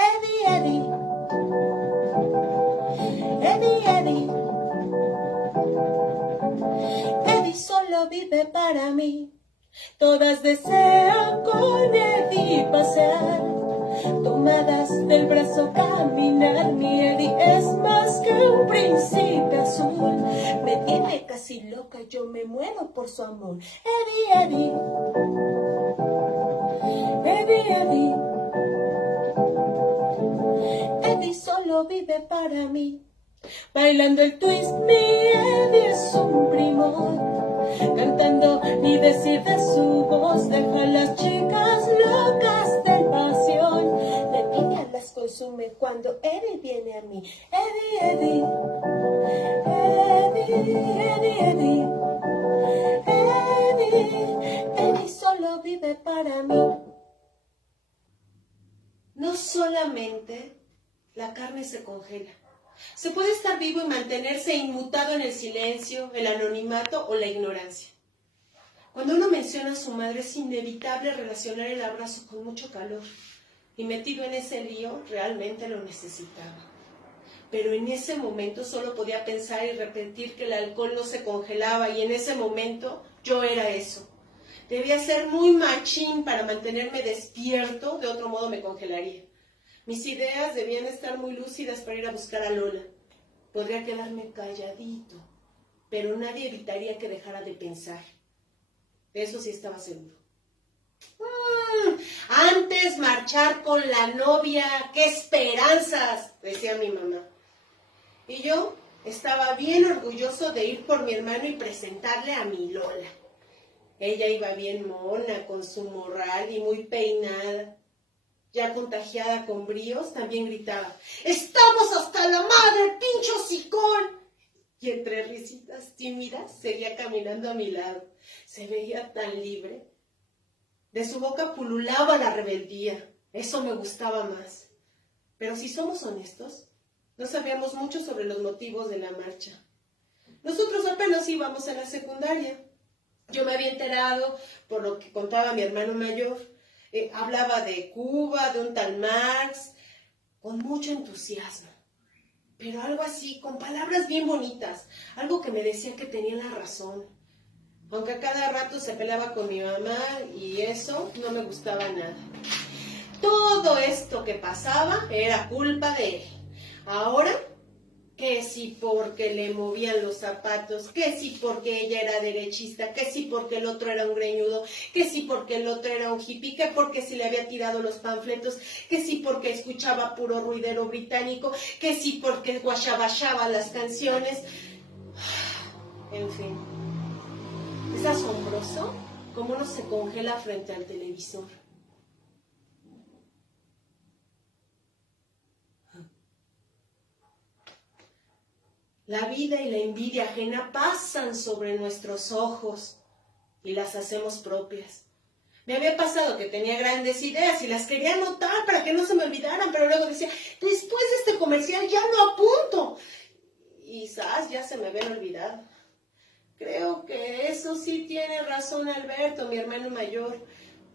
Eddie, Eddie, Eddie, Eddie, Eddie solo vive para mí. Todas desean con Eddie pasear, tomadas del brazo caminar. Mi Eddie es más que un príncipe azul, me tiene casi loca, yo me muero por su amor. Eddie, Eddie, Eddie, Eddie, Eddie solo vive para mí. Bailando el twist, mi Eddie es un primor, cantando ni decir de su voz, deja a las chicas locas de pasión, la envidia las consume cuando Eddie viene a mí. Eddie, Eddie, Eddie, Eddie, Eddie, Eddie, Eddie solo vive para mí. No solamente la carne se congela, se puede estar vivo y mantenerse inmutado en el silencio, el anonimato o la ignorancia. Cuando uno menciona a su madre es inevitable relacionar el abrazo con mucho calor, y metido en ese lío realmente lo necesitaba. Pero en ese momento solo podía pensar y repetir que el alcohol no se congelaba, y en ese momento yo era eso. Debía ser muy machín para mantenerme despierto, de otro modo me congelaría. Mis ideas debían estar muy lúcidas para ir a buscar a Lola. Podría quedarme calladito, pero nadie evitaría que dejara de pensar. De eso sí estaba seguro. Antes marchar con la novia, ¡qué esperanzas!, decía mi mamá. Y yo estaba bien orgulloso de ir por mi hermano y presentarle a mi Lola. Ella iba bien mona, con su morral y muy peinada. Ya contagiada con bríos, también gritaba: ¡estamos hasta la madre, pincho hocicón! Y entre risitas tímidas seguía caminando a mi lado. Se veía tan libre. De su boca pululaba la rebeldía. Eso me gustaba más. Pero si somos honestos, no sabíamos mucho sobre los motivos de la marcha. Nosotros apenas íbamos a la secundaria. Yo me había enterado por lo que contaba mi hermano mayor. Hablaba de Cuba, de un tal Marx, con mucho entusiasmo. Pero algo así, con palabras bien bonitas. Algo que me decía que tenía la razón. Aunque a cada rato se peleaba con mi mamá y eso no me gustaba nada. Todo esto que pasaba era culpa de él. Ahora, que si porque le movían los zapatos, que si porque ella era derechista, que si porque el otro era un greñudo, que si porque el otro era un hippie, que porque si le había tirado los panfletos, que si porque escuchaba puro ruidero británico, que si porque guashabashaba las canciones. En fin, es asombroso cómo uno se congela frente al televisor. La vida y la envidia ajena pasan sobre nuestros ojos y las hacemos propias. Me había pasado que tenía grandes ideas y las quería anotar para que no se me olvidaran, pero luego decía: después de este comercial ya no apunto. Y quizás ya se me habían olvidado. Creo que eso sí tiene razón Alberto, mi hermano mayor,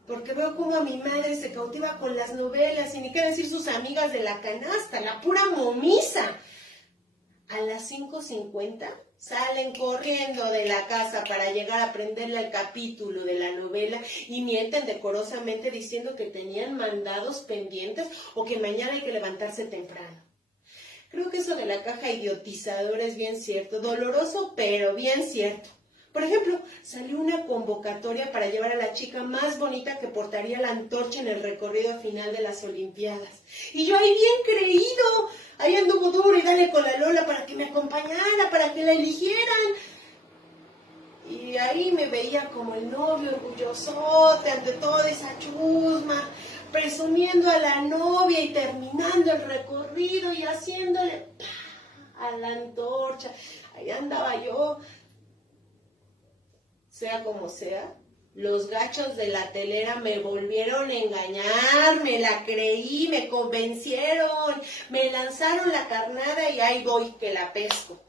porque veo cómo a mi madre se cautiva con las novelas y ni qué decir sus amigas de la canasta, la pura momisa. A las 5:50 salen corriendo de la casa para llegar a prenderle al capítulo de la novela y mienten decorosamente diciendo que tenían mandados pendientes o que mañana hay que levantarse temprano. Creo que eso de la caja idiotizadora es bien cierto, doloroso pero bien cierto. Por ejemplo, salió una convocatoria para llevar a la chica más bonita que portaría la antorcha en el recorrido final de las Olimpiadas. Y yo ahí bien creído, ahí anduvo duro y dale con la Lola para que me acompañara, para que la eligieran. Y ahí me veía como el novio orgullosote ante toda esa chusma, presumiendo a la novia y terminando el recorrido y haciéndole a la antorcha. Ahí andaba yo. Sea como sea, los gachos de la telera me volvieron a engañar, me la creí, me convencieron, me lanzaron la carnada y ahí voy que la pesco.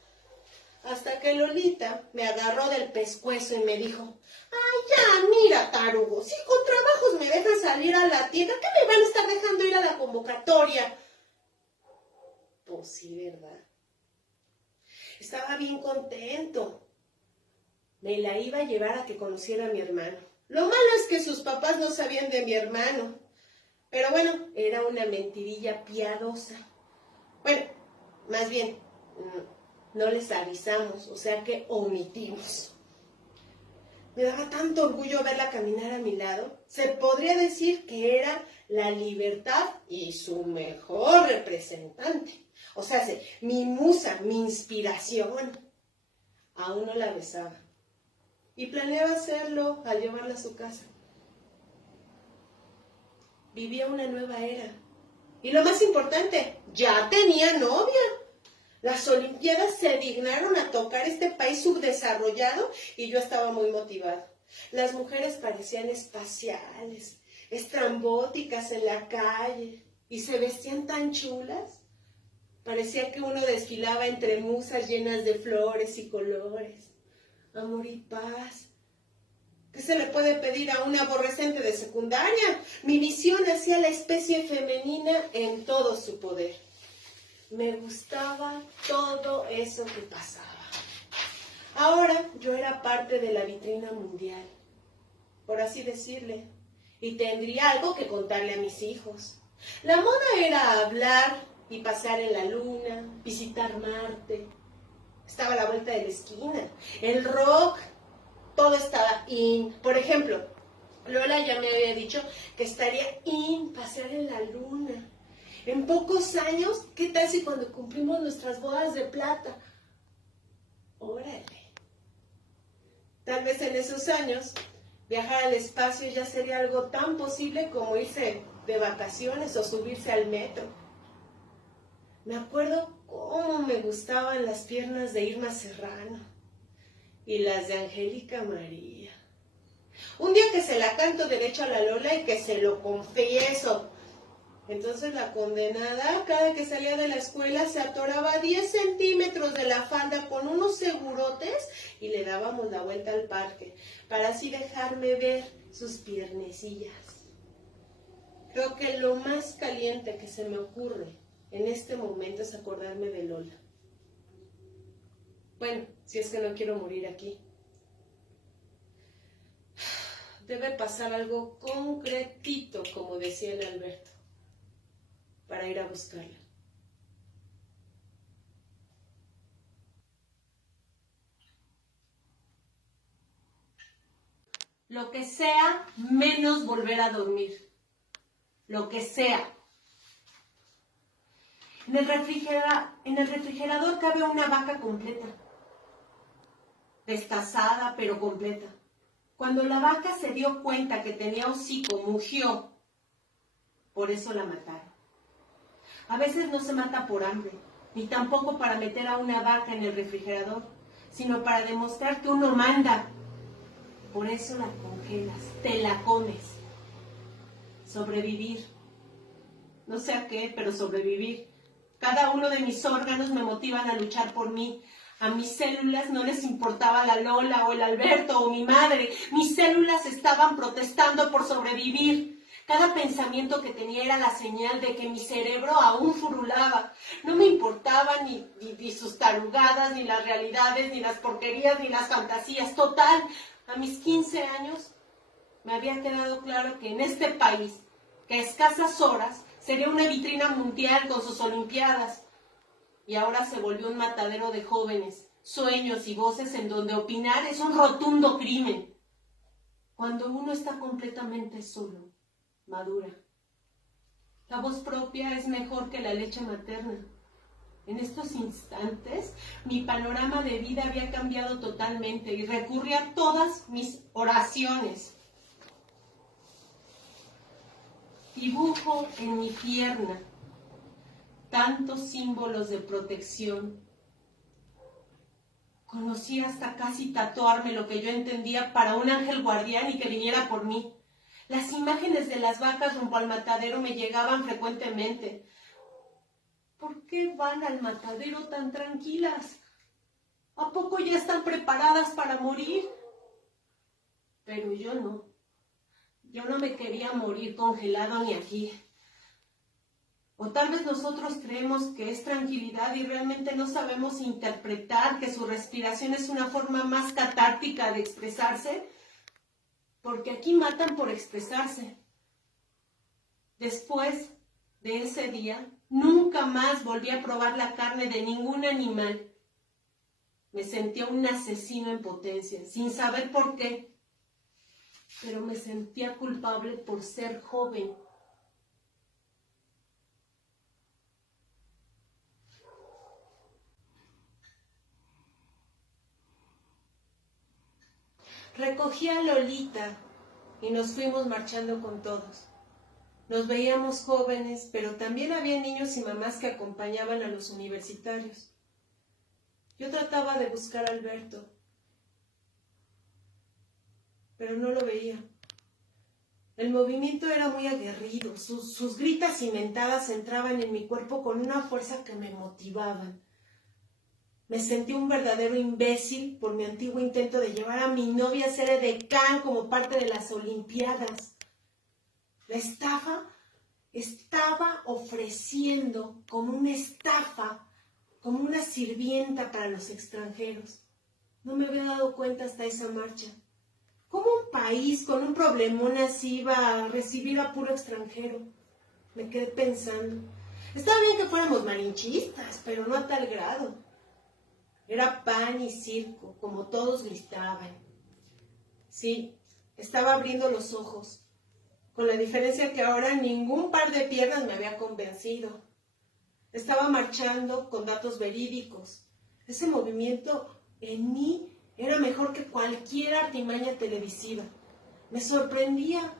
Hasta que Lolita me agarró del pescuezo y me dijo, ay, ya, mira, tarugo, si con trabajos me dejan salir a la tienda, ¿qué me van a estar dejando ir a la convocatoria? Pues sí, ¿verdad? Estaba bien contento. Me la iba a llevar a que conociera a mi hermano. Lo malo es que sus papás no sabían de mi hermano. Pero bueno, era una mentirilla piadosa. Bueno, más bien, no les avisamos, o sea que omitimos. Me daba tanto orgullo verla caminar a mi lado. Se podría decir que era la libertad y su mejor representante. O sea, mi musa, mi inspiración. Aún no la besaba. Y planeaba hacerlo al llevarla a su casa. Vivía una nueva era. Y lo más importante, ya tenía novia. Las Olimpiadas se dignaron a tocar este país subdesarrollado y yo estaba muy motivada. Las mujeres parecían espaciales, estrambóticas en la calle y se vestían tan chulas. Parecía que uno desfilaba entre musas llenas de flores y colores. Amor y paz. ¿Qué se le puede pedir a una aborrecente de secundaria? Mi visión hacia la especie femenina en todo su poder. Me gustaba todo eso que pasaba. Ahora yo era parte de la vitrina mundial, por así decirle, y tendría algo que contarle a mis hijos. La moda era hablar y pasear en la luna, visitar Marte. Estaba a la vuelta de la esquina. El rock, todo estaba in. Por ejemplo, Lola ya me había dicho que estaría in pasear en la luna. En pocos años, ¿qué tal si cuando cumplimos nuestras bodas de plata? Órale. Tal vez en esos años, viajar al espacio ya sería algo tan posible como irse de vacaciones o subirse al metro. Me acuerdo cómo me gustaban las piernas de Irma Serrano y las de Angélica María. Un día que se la canto derecho a la Lola y que se lo confieso. Entonces la condenada, cada que salía de la escuela, se atoraba 10 centímetros de la falda con unos segurotes y le dábamos la vuelta al parque, para así dejarme ver sus piernecillas. Creo que lo más caliente que se me ocurre en este momento es acordarme de Lola. Bueno, si es que no quiero morir aquí. Debe pasar algo concretito, como decía el Alberto, para ir a buscarla. Lo que sea, menos volver a dormir. Lo que sea. En el refrigerador cabe una vaca completa. Destazada, pero completa. Cuando la vaca se dio cuenta que tenía hocico, mugió. Por eso la mataron. A veces no se mata por hambre, ni tampoco para meter a una vaca en el refrigerador, sino para demostrar que uno manda. Por eso la congelas, te la comes. Sobrevivir. No sé a qué, pero sobrevivir. Cada uno de mis órganos me motivan a luchar por mí. A mis células no les importaba la Lola o el Alberto o mi madre. Mis células estaban protestando por sobrevivir. Cada pensamiento que tenía era la señal de que mi cerebro aún furulaba. No me importaban ni sus tarugadas, ni las realidades, ni las porquerías, ni las fantasías. Total, a mis 15 años me había quedado claro que en este país, que a escasas horas, sería una vitrina mundial con sus olimpiadas. Y ahora se volvió un matadero de jóvenes, sueños y voces en donde opinar es un rotundo crimen. Cuando uno está completamente solo, madura. La voz propia es mejor que la leche materna. En estos instantes, mi panorama de vida había cambiado totalmente y recurrí a todas mis oraciones. Dibujo en mi pierna tantos símbolos de protección. Conocí hasta casi tatuarme lo que yo entendía para un ángel guardián y que viniera por mí. Las imágenes de las vacas rumbo al matadero me llegaban frecuentemente. ¿Por qué van al matadero tan tranquilas? ¿A poco ya están preparadas para morir? Pero yo no. Yo no me quería morir congelado ni aquí. O tal vez nosotros creemos que es tranquilidad y realmente no sabemos interpretar que su respiración es una forma más catártica de expresarse, porque aquí matan por expresarse. Después de ese día, nunca más volví a probar la carne de ningún animal. Me sentía un asesino en potencia, sin saber por qué, pero me sentía culpable por ser joven. Recogí a Lolita y nos fuimos marchando con todos. Nos veíamos jóvenes, pero también había niños y mamás que acompañaban a los universitarios. Yo trataba de buscar a Alberto, pero no lo veía. El movimiento era muy aguerrido, sus gritas cimentadas entraban en mi cuerpo con una fuerza que me motivaban. Me sentí un verdadero imbécil por mi antiguo intento de llevar a mi novia a ser edecán como parte de las Olimpiadas. La estafa estaba ofreciendo como una estafa, como una sirvienta para los extranjeros. No me había dado cuenta hasta esa marcha. ¿Cómo un país con un problemón así iba a recibir a puro extranjero? Me quedé pensando. Estaba bien que fuéramos malinchistas, pero no a tal grado. Era pan y circo, como todos gritaban. Sí, estaba abriendo los ojos, con la diferencia que ahora ningún par de piernas me había convencido. Estaba marchando con datos verídicos. Ese movimiento en mí era mejor que cualquier artimaña televisiva. Me sorprendía.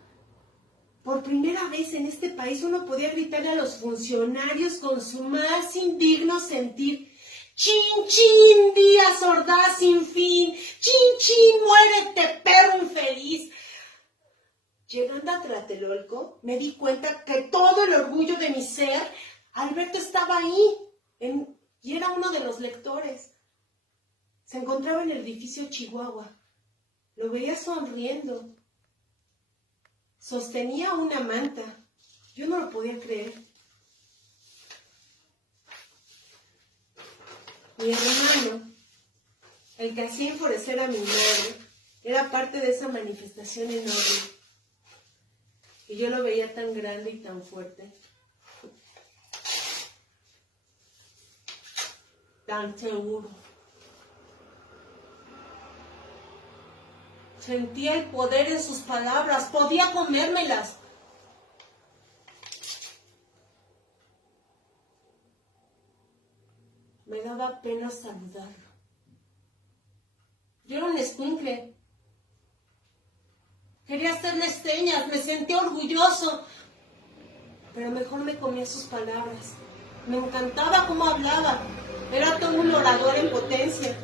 Por primera vez en este país uno podía gritarle a los funcionarios con su más indigno sentir: ¡Chin, chin, día sordaz sin fin! ¡Chin, chin, muérete, perro infeliz! Llegando a Tlatelolco, me di cuenta que todo el orgullo de mi ser, Alberto estaba ahí, y era uno de los lectores. Se encontraba en el edificio Chihuahua. Lo veía sonriendo. Sostenía una manta. Yo no lo podía creer. Mi hermano, el que hacía enfurecer a mi madre, era parte de esa manifestación enorme. Y yo lo veía tan grande y tan fuerte. Tan seguro. Sentía el poder en sus palabras, podía comérmelas. Me daba pena saludarlo. Yo era un escuincle. Quería hacerle señas, me sentía orgulloso. Pero mejor me comía sus palabras. Me encantaba cómo hablaba. Era todo un orador en potencia.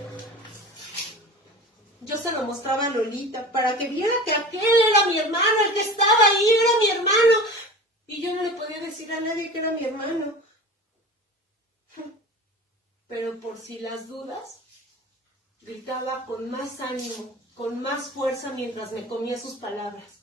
Yo se lo mostraba a Lolita para que viera que aquel era mi hermano, el que estaba ahí era mi hermano. Y yo no le podía decir a nadie que era mi hermano. Pero por si las dudas, gritaba con más ánimo, con más fuerza mientras me comía sus palabras.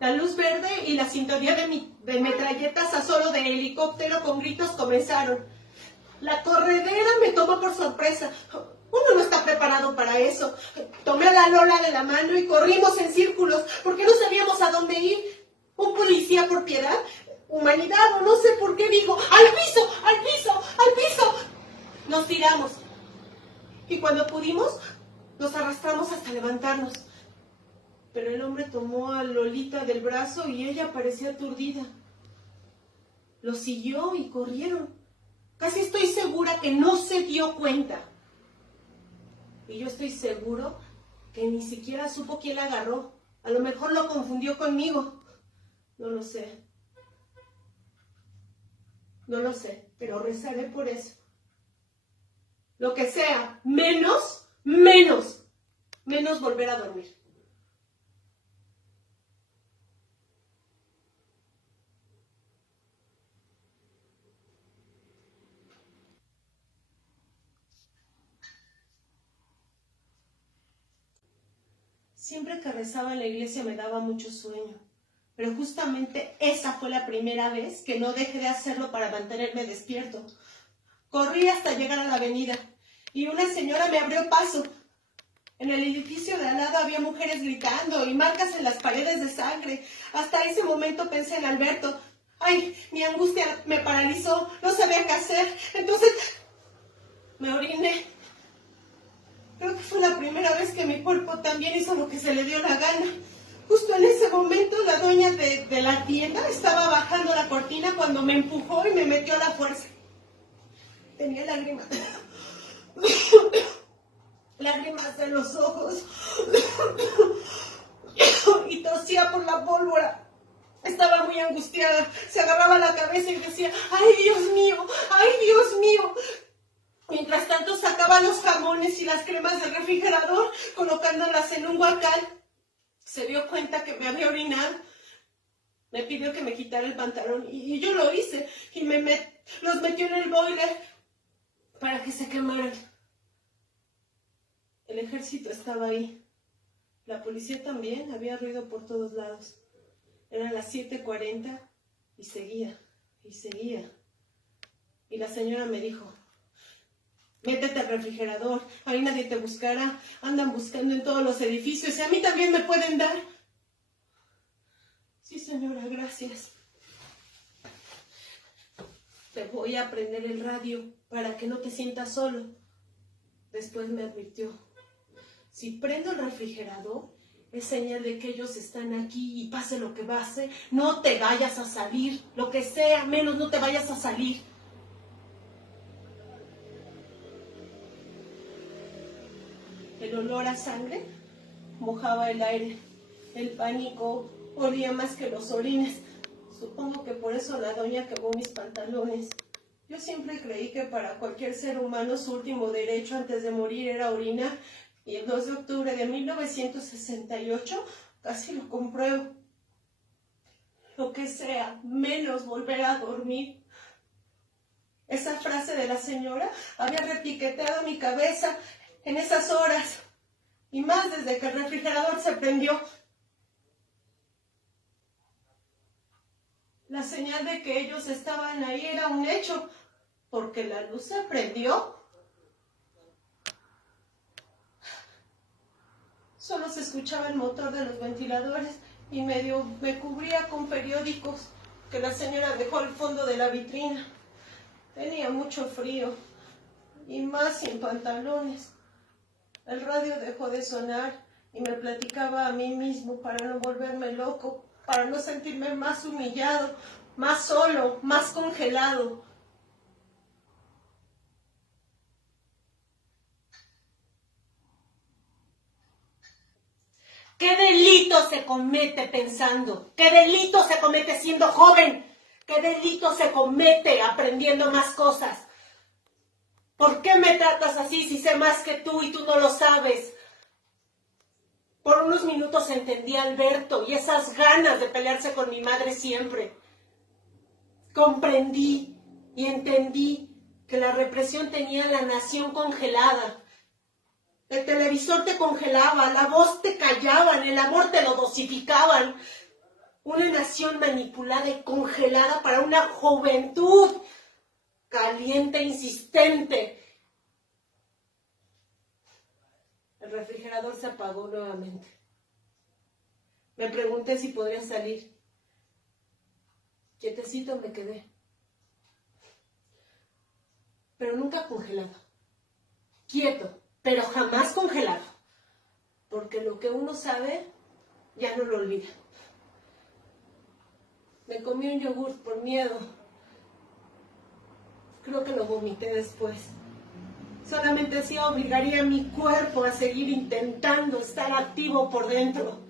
La luz verde y la sintonía de metralletas a solo de helicóptero con gritos comenzaron. La corredera me tomó por sorpresa. Uno no está preparado para eso. Tomé a la Lola de la mano y corrimos en círculos porque no sabíamos a dónde ir. Un policía por piedad, humanidad o no sé por qué dijo: ¡al piso, al piso, al piso! Nos tiramos. Y cuando pudimos, nos arrastramos hasta levantarnos. Pero el hombre tomó a Lolita del brazo y ella parecía aturdida. Lo siguió y corrieron. Casi estoy segura que no se dio cuenta. Y yo estoy seguro que ni siquiera supo quién la agarró. A lo mejor lo confundió conmigo. No lo sé. No lo sé, pero rezaré por eso. Lo que sea, menos volver a dormir. Siempre que rezaba en la iglesia me daba mucho sueño, pero justamente esa fue la primera vez que no dejé de hacerlo para mantenerme despierto. Corrí hasta llegar a la avenida y una señora me abrió paso. En el edificio de al lado había mujeres gritando y marcas en las paredes de sangre. Hasta ese momento pensé en Alberto. Ay, mi angustia me paralizó, no sabía qué hacer. Entonces me oriné. Creo que fue la primera vez que mi cuerpo también hizo lo que se le dio la gana. Justo en ese momento la dueña de la tienda estaba bajando la cortina cuando me empujó y me metió a la fuerza. Tenía lágrimas. Lágrimas en los ojos. Y tosía por la pólvora. Estaba muy angustiada. Se agarraba la cabeza y decía, ¡ay, Dios mío! ¡Ay, Dios mío! Mientras tanto sacaba los jamones y las cremas del refrigerador, colocándolas en un guacal. Se dio cuenta que me había orinado. Me pidió que me quitara el pantalón y yo lo hice. Y los metió en el boiler para que se quemaran. El ejército estaba ahí. La policía también, había ruido por todos lados. Eran las 7:40 y seguía, y seguía. Y la señora me dijo, métete al refrigerador, ahí nadie te buscará, andan buscando en todos los edificios y a mí también me pueden dar. Sí, señora, gracias. Te voy a prender el radio para que no te sientas solo. Después me advirtió, si prendo el refrigerador, es señal de que ellos están aquí y pase lo que pase, no te vayas a salir, lo que sea, menos no te vayas a salir. El olor a sangre mojaba el aire. El pánico olía más que los orines. Supongo que por eso la doña quemó mis pantalones. Yo siempre creí que para cualquier ser humano su último derecho antes de morir era orinar. Y el 2 de octubre de 1968 casi lo compruebo. Lo que sea, menos volver a dormir. Esa frase de la señora había repiqueteado mi cabeza en esas horas, y más desde que el refrigerador se prendió. La señal de que ellos estaban ahí era un hecho, porque la luz se prendió. Solo se escuchaba el motor de los ventiladores y medio me cubría con periódicos que la señora dejó al fondo de la vitrina. Tenía mucho frío y más sin pantalones. El radio dejó de sonar y me platicaba a mí mismo para no volverme loco, para no sentirme más humillado, más solo, más congelado. ¿Qué delito se comete pensando? ¿Qué delito se comete siendo joven? ¿Qué delito se comete aprendiendo más cosas? ¿Por qué me tratas así si sé más que tú y tú no lo sabes? Por unos minutos entendí a Alberto y esas ganas de pelearse con mi madre siempre. Comprendí y entendí que la represión tenía a la nación congelada. El televisor te congelaba, la voz te callaban, el amor te lo dosificaban. Una nación manipulada y congelada para una juventud caliente e insistente. El refrigerador se apagó nuevamente. Me pregunté si podría salir. Quietecito me quedé. Pero nunca congelado. Quieto, pero jamás congelado. Porque lo que uno sabe, ya no lo olvida. Me comí un yogur por miedo. Creo que lo vomité después. Solamente así obligaría a mi cuerpo a seguir intentando estar activo por dentro.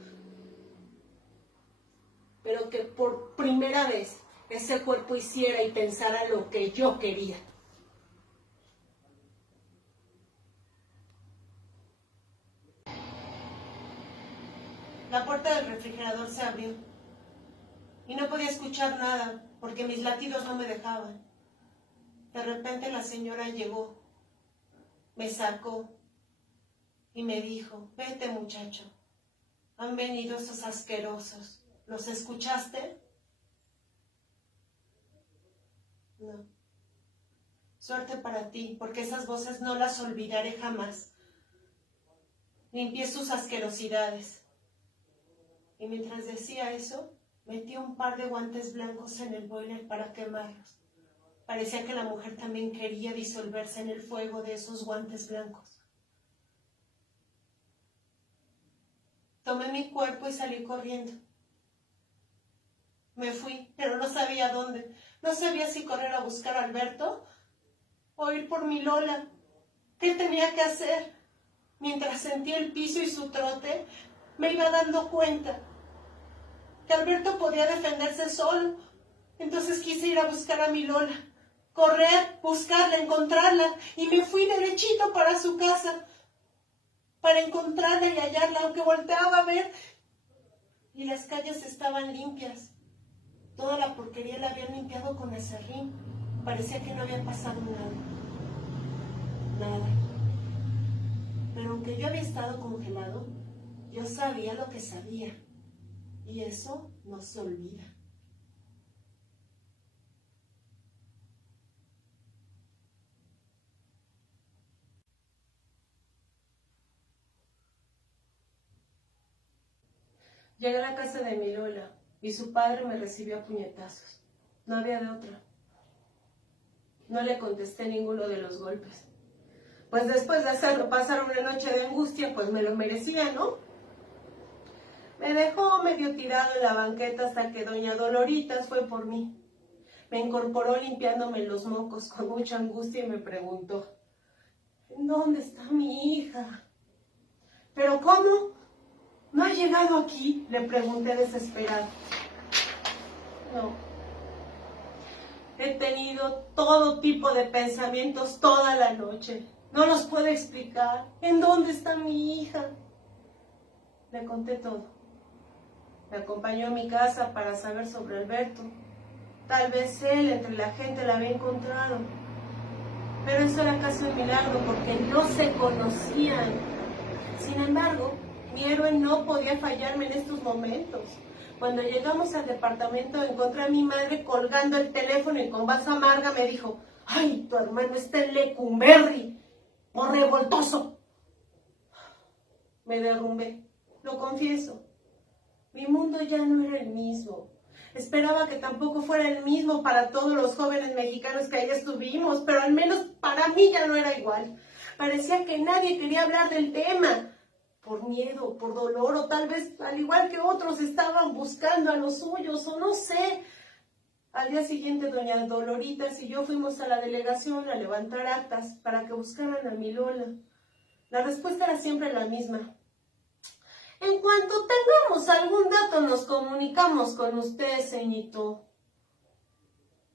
Pero que por primera vez ese cuerpo hiciera y pensara lo que yo quería. La puerta del refrigerador se abrió y no podía escuchar nada porque mis latidos no me dejaban. De repente la señora llegó, me sacó y me dijo: vete, muchacho, han venido esos asquerosos. ¿Los escuchaste? No. Suerte para ti, porque esas voces no las olvidaré jamás. Limpié sus asquerosidades. Y mientras decía eso, metí un par de guantes blancos en el boiler para quemarlos. Parecía que la mujer también quería disolverse en el fuego de esos guantes blancos. Tomé mi cuerpo y salí corriendo. Me fui, pero no sabía dónde. No sabía si correr a buscar a Alberto o ir por mi Lola. ¿Qué tenía que hacer? Mientras sentía el piso y su trote, me iba dando cuenta que Alberto podía defenderse solo. Entonces quise ir a buscar a mi Lola, correr, buscarla, encontrarla, y me fui derechito para su casa, para encontrarla y hallarla, aunque volteaba a ver y las calles estaban limpias. Toda la porquería la habían limpiado con aserrín. Parecía que no había pasado nada. Pero aunque yo había estado congelado, yo sabía lo que sabía. Y eso no se olvida. Llegué a la casa de mi Lola y su padre me recibió a puñetazos. No había de otra. No le contesté ninguno de los golpes. Pues después de hacerlo pasar una noche de angustia, pues me lo merecía, ¿no? Me dejó medio tirado en la banqueta hasta que doña Doloritas fue por mí. Me incorporó limpiándome los mocos con mucha angustia y me preguntó: ¿en dónde está mi hija? ¿Pero cómo? ¿No ha llegado aquí?, le pregunté desesperado. No. He tenido todo tipo de pensamientos toda la noche. No los puedo explicar. ¿En dónde está mi hija? Le conté todo. Me acompañó a mi casa para saber sobre Alberto. Tal vez él entre la gente la había encontrado. Pero eso era casi un milagro porque no se conocían. Sin embargo, mi héroe no podía fallarme en estos momentos. Cuando llegamos al departamento encontré a mi madre colgando el teléfono y con voz amarga me dijo: ¡ay, tu hermano está en Lecumberri, por revoltoso! Me derrumbé, lo confieso. Mi mundo ya no era el mismo. Esperaba que tampoco fuera el mismo para todos los jóvenes mexicanos que ahí estuvimos, pero al menos para mí ya no era igual. Parecía que nadie quería hablar del tema, por miedo, por dolor, o tal vez al igual que otros estaban buscando a los suyos, o no sé. Al día siguiente doña Doloritas y yo fuimos a la delegación a levantar actas para que buscaran a mi Lola. La respuesta era siempre la misma: en cuanto tengamos algún dato nos comunicamos con usted, ceñito.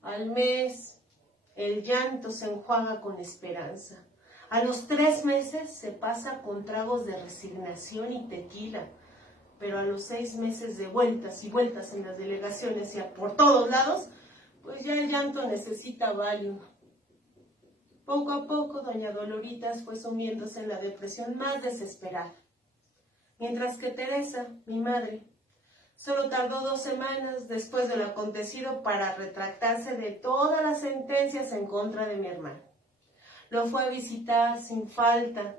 Al mes, el llanto se enjuaga con esperanza. A los 3 meses se pasa con tragos de resignación y tequila. Pero a los 6 meses de vueltas y vueltas en las delegaciones y por todos lados, pues ya el llanto necesita Valium. Poco a poco, doña Doloritas fue sumiéndose en la depresión más desesperada. Mientras que Teresa, mi madre, solo tardó 2 semanas después de lo acontecido para retractarse de todas las sentencias en contra de mi hermano. Lo fue a visitar sin falta,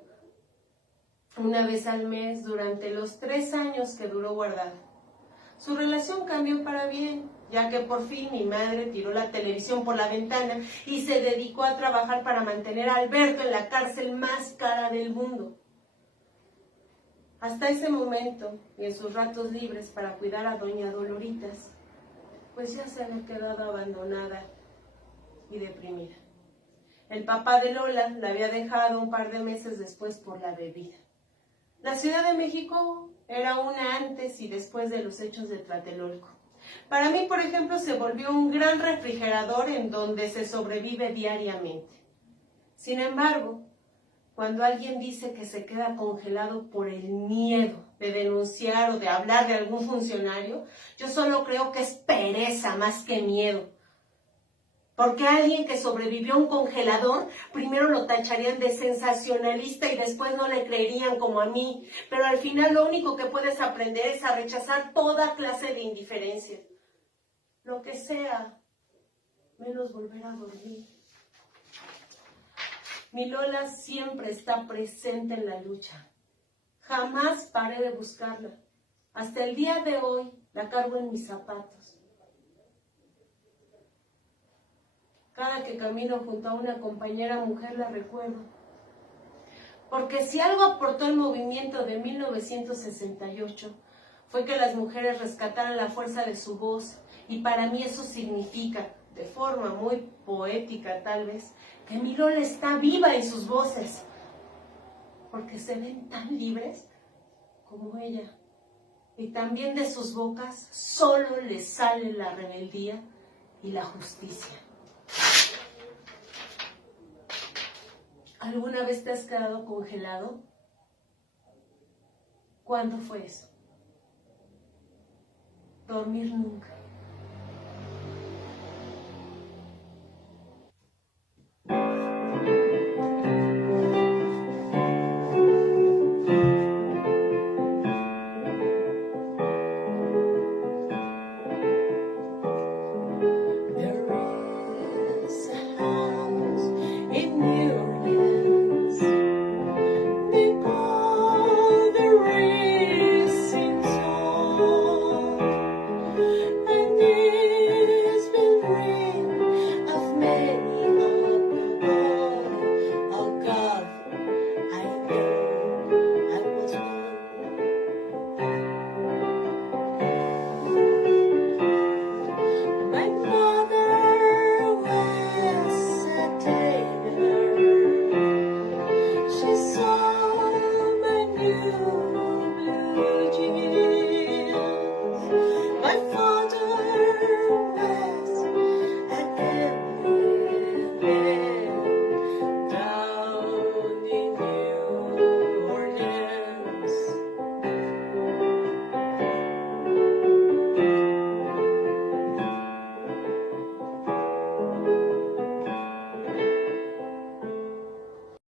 una vez al mes durante los 3 años que duró guardada. Su relación cambió para bien, ya que por fin mi madre tiró la televisión por la ventana y se dedicó a trabajar para mantener a Alberto en la cárcel más cara del mundo. Hasta ese momento, y en sus ratos libres para cuidar a doña Doloritas, pues ya se había quedado abandonada y deprimida. El papá de Lola la había dejado un par de meses después por la bebida. La Ciudad de México era una antes y después de los hechos de Tlatelolco. Para mí, por ejemplo, se volvió un gran refrigerador en donde se sobrevive diariamente. Sin embargo, Cuando alguien dice que se queda congelado por el miedo de denunciar o de hablar de algún funcionario, yo solo creo que es pereza más que miedo. Porque alguien que sobrevivió a un congelador, primero lo tacharían de sensacionalista y después no le creerían como a mí. Pero al final lo único que puedes aprender es a rechazar toda clase de indiferencia. Lo que sea, menos volver a dormir. Mi Lola siempre está presente en la lucha. Jamás paré de buscarla. Hasta el día de hoy la cargo en mis zapatos. Cada que camino junto a una compañera mujer la recuerdo. Porque si algo aportó el movimiento de 1968 fue que las mujeres rescataran la fuerza de su voz, y para mí eso significa, de forma muy poética tal vez, que mi Lola está viva en sus voces, porque se ven tan libres como ella. Y también de sus bocas solo les sale la rebeldía y la justicia. ¿Alguna vez te has quedado congelado? ¿Cuándo fue eso? Dormir nunca.